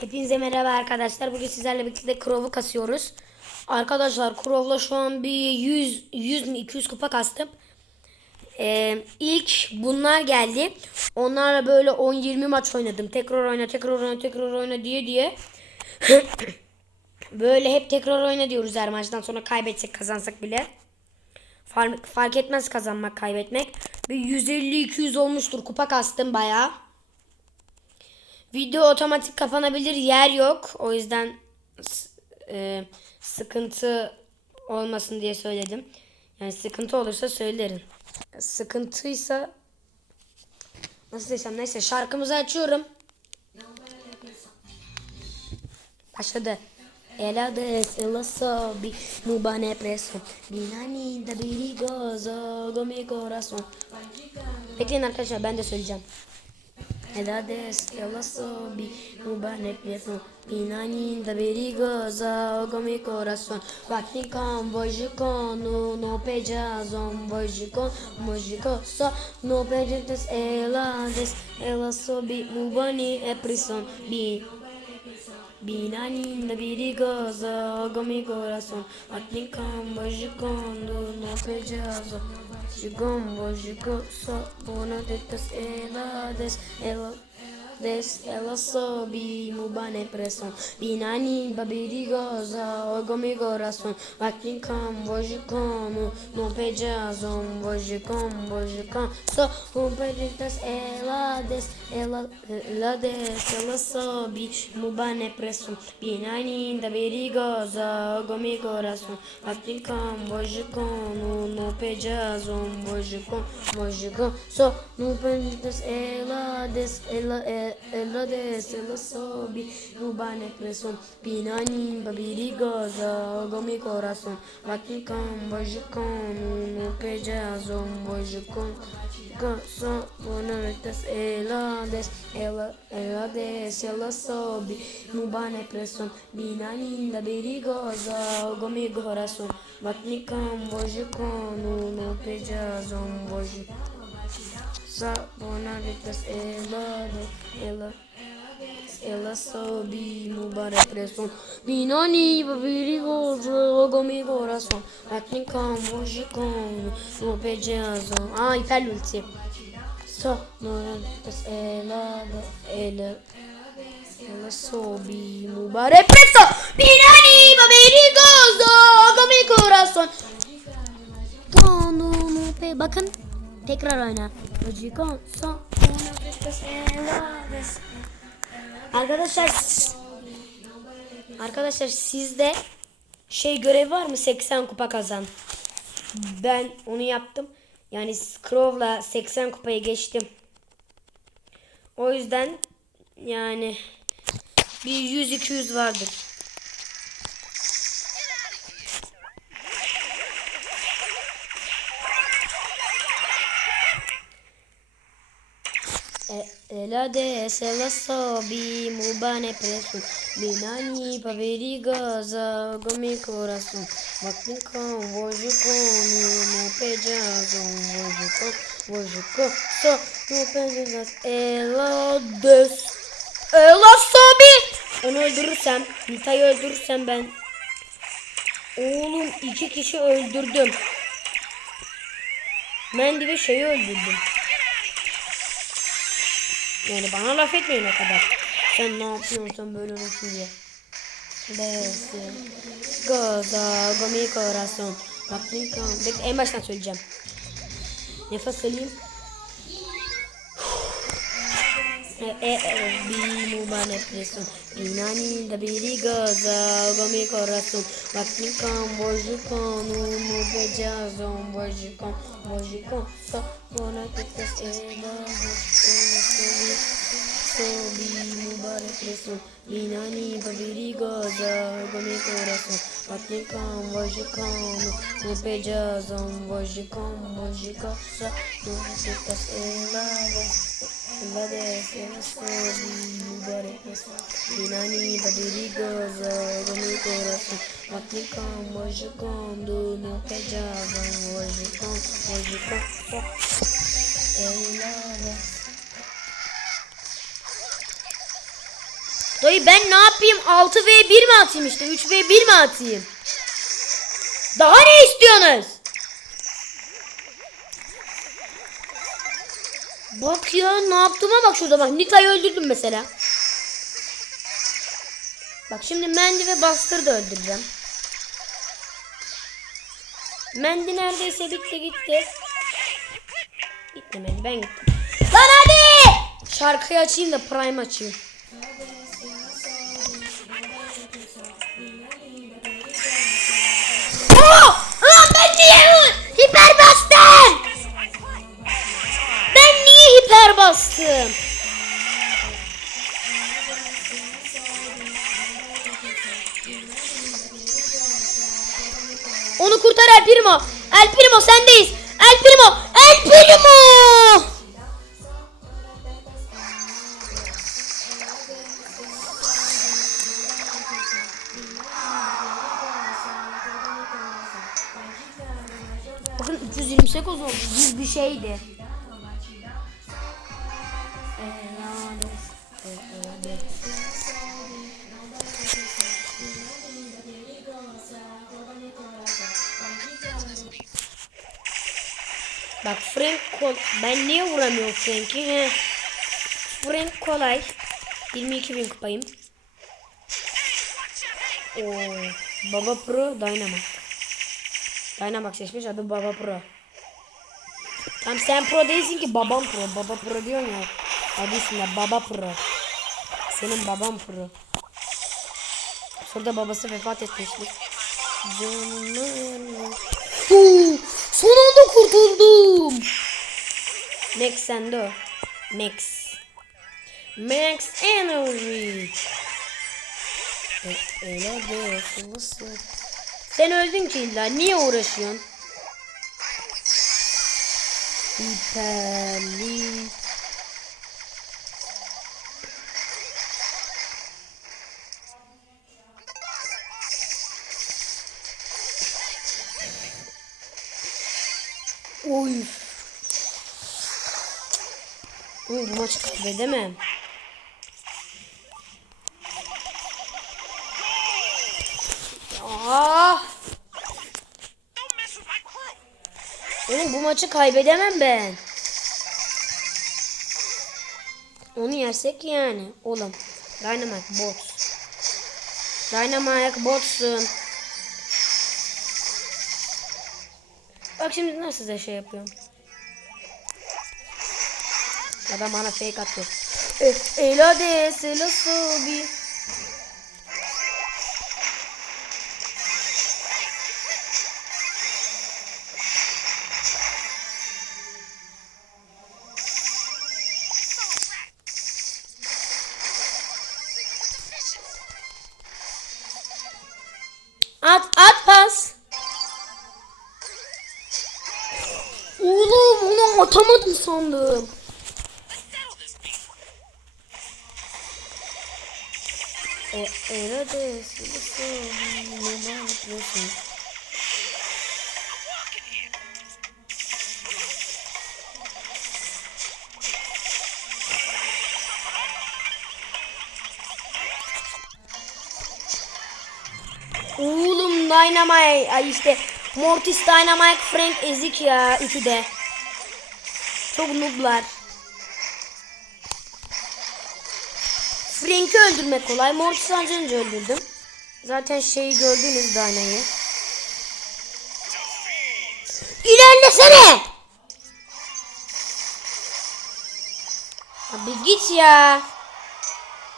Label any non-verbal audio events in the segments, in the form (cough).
Hepinize merhaba arkadaşlar. Bugün sizlerle birlikte Crow'u kasıyoruz. Arkadaşlar Crow'la şu an bir 100 100 mi 200 kupa kastım. Ee, ilk bunlar geldi. Onlarla böyle 10-20 maç oynadım. Tekrar oyna, tekrar oyna, tekrar oyna diye diye. (clears throat) böyle hep tekrar oyna diyoruz her maçtan sonra kaybetsek kazansak bile. Fark, fark etmez kazanmak kaybetmek. Bir 150-200 olmuştur. Kupa kastım bayağı. Video otomatik kapanabilir. Yer yok. O yüzden e, sıkıntı olmasın diye söyledim. Yani sıkıntı olursa söylerim. Sıkıntıysa nasıl desem neyse şarkımızı açıyorum. Başladı. Ela des, ela sobe, no bane preso. Binani da birigozo, go mi corazón. Bekleyin arkadaşlar ben de söyleyeceğim. Ela des, ela sobe, no bane preso. Binani da birigozo, go mi corazón. Vakti com, voji con, no, no pejazon, voji con, voji con, so, no pejates, ela des, ela sobe, no bane e preso. Bi, Binani da birigosa, go mi corazón. Aqui com hoje quando não pejazo. Chegom, hoje gosto, bona detas ela des, ela des, ela sobe, mubane pressão. Binani da birigosa, go mi corazón. Aqui com hoje quando não pejazo. Hoje com, hoje com, so, bona detas ela des, ela, ela des, ela sobe, mubane pressão. Binani da birigosa, go mi corazón. Aqui com hoje quando não pejazo. Hoje com, hoje com, so, no pendientes ela des, ela, ela des, ela sobe, mubane pressão. Binani da birigosa, go mi corazón. Aqui com hoje quando não pejazo. Hoje com, com, so, bonantas ela des, ela, ela des, ela sobe, no bane pressão, binani da berigosa, go mi coração, matnicam, hoje quando no pejazão, hoje, sa, bonantas ela des, ela, ela sobe, bane pressão, binani da berigosa, go mi coração, matnicam, hoje quando no pejazão, ai, hiper ulti. So, Morantes ela ela ela sobe mübarek preso Binani baberigoso Gomi corazon Tonumu pe bakın tekrar oyna Logicon son Arkadaşlar Arkadaşlar sizde şey görev var mı 80 kupa kazan ben onu yaptım. Yani Scrow'la 80 kupayı geçtim. O yüzden yani bir 100-200 vardır. E- Ela des, ela sobe, mubane preso, binani paverigosa, gomi coração, vakti com, hoje com, no pejazo, hoje com, hoje com, so, no pejazo, ela des, ela sobe. Onu öldürürsem, Nita'yı öldürürsem ben, oğlum iki kişi öldürdüm. Mandy ve şeyi öldürdüm. Yani bana laf etmeyin o kadar. Sen ne yapıyorsun böyle olursun diye. Desi. Goza, gomi corazon. Bak en baştan söyleyeceğim. Nefes alayım. E, e, e, bi mu bane preso Inani da biri goza gomi corazon Bakni kan boju kan Unu bejazon boju kan Boju kan So Bona tetes eda Ona sobi Sobi mu bane preso Inani da biri goza gomi corazon Bakni kan boju kan Unu bejazon boju kan Boju kan So Bona tetes eda La destra sobe, lugar Binani badirigosa, gomi coração Aqui como hoje quando não pejava Dayı ben ne yapayım? 6 v 1 mi atayım işte? 3 v 1 mi atayım? Daha ne istiyorsunuz? Bak ya ne yaptığıma bak şurada bak. Nita'yı öldürdüm mesela. Bak şimdi Mendi ve Buster'ı da öldüreceğim. Mendi neredeyse bitti gitti. Mendi ben gittim. Lan hadi! Şarkıyı açayım da Prime açayım. Niye hiper bastım? Ben niye hiper bastım? Onu kurtar El Primo. El Primo sendeyiz. El Primo. El Primo. Bakın 328 oldu. Yüz bir şeydi. Bak Frank kol ben niye vuramıyorum Frank'i? He. Frank kolay. 22 bin kupayım. Oo, Baba Pro Dynamax. Dynamax seçmiş adı Baba Pro. Tam sen pro değilsin ki babam pro. Baba pro diyorsun ya. Adı üstünde Baba Pro. Senin baban pro. Şurada babası vefat etmişti. Canım. Huu, son anda kurtuldum. Max sende o. Max. Max Energy. Öyle de nasıl? Sen öldün ki illa. Niye uğraşıyorsun? Hiperli. Oy. Oy bu maçı kaybedemem. Oğlum bu maçı kaybedemem ben. Onu yersek yani. Oğlum. Dynamite bot. Dynamite botsun. Bak şimdi nasıl da şey yapıyorum. Adam bana fake attı. E, Ela atamadım sandım. E, era de solução, não assim. Oğlum Dynamite ay işte Mortis Dynamite Frank ezik ya üçü de. Çok nooblar. Frank'i öldürmek kolay. Mortis önce öldürdüm. Zaten şeyi gördünüz Dyna'yı. İlerlesene! Abi git ya.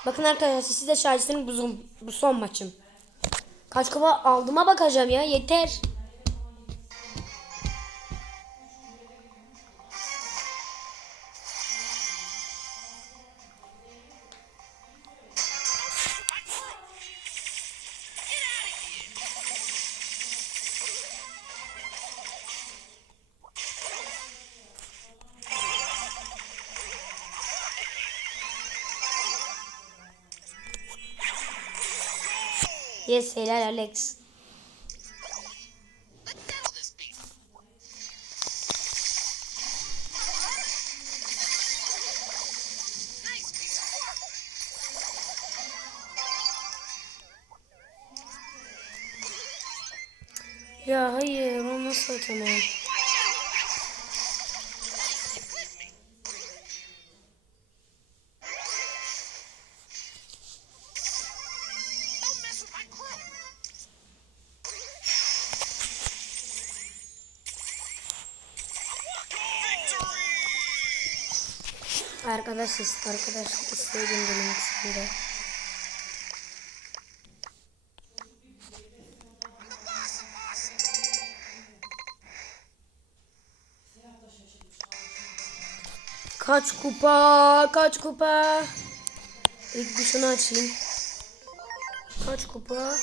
Bakın arkadaşlar size şarjısının bu son, bu son maçım. Kaç kupa aldığıma bakacağım ya yeter. Yes helal Alex. Ya hayır o nasıl atamıyorum? Arkadaş ist arkadaş isteği göndermek istedim. Kaç kupa? Kaç kupa? İlk bir şunu açayım. Kaç kupa?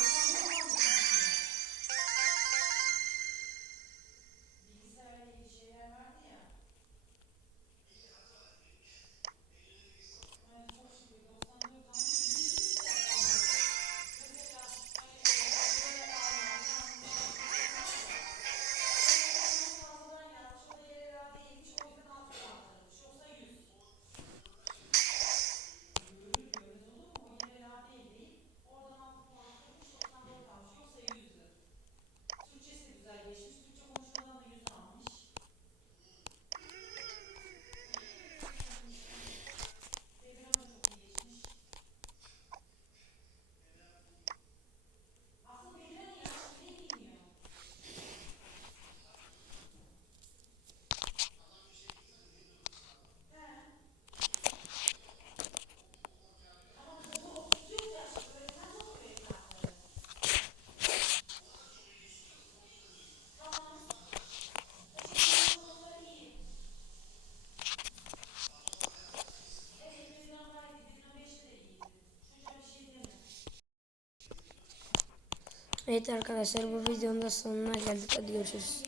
Evet arkadaşlar bu videonun da sonuna geldik. Hadi görüşürüz.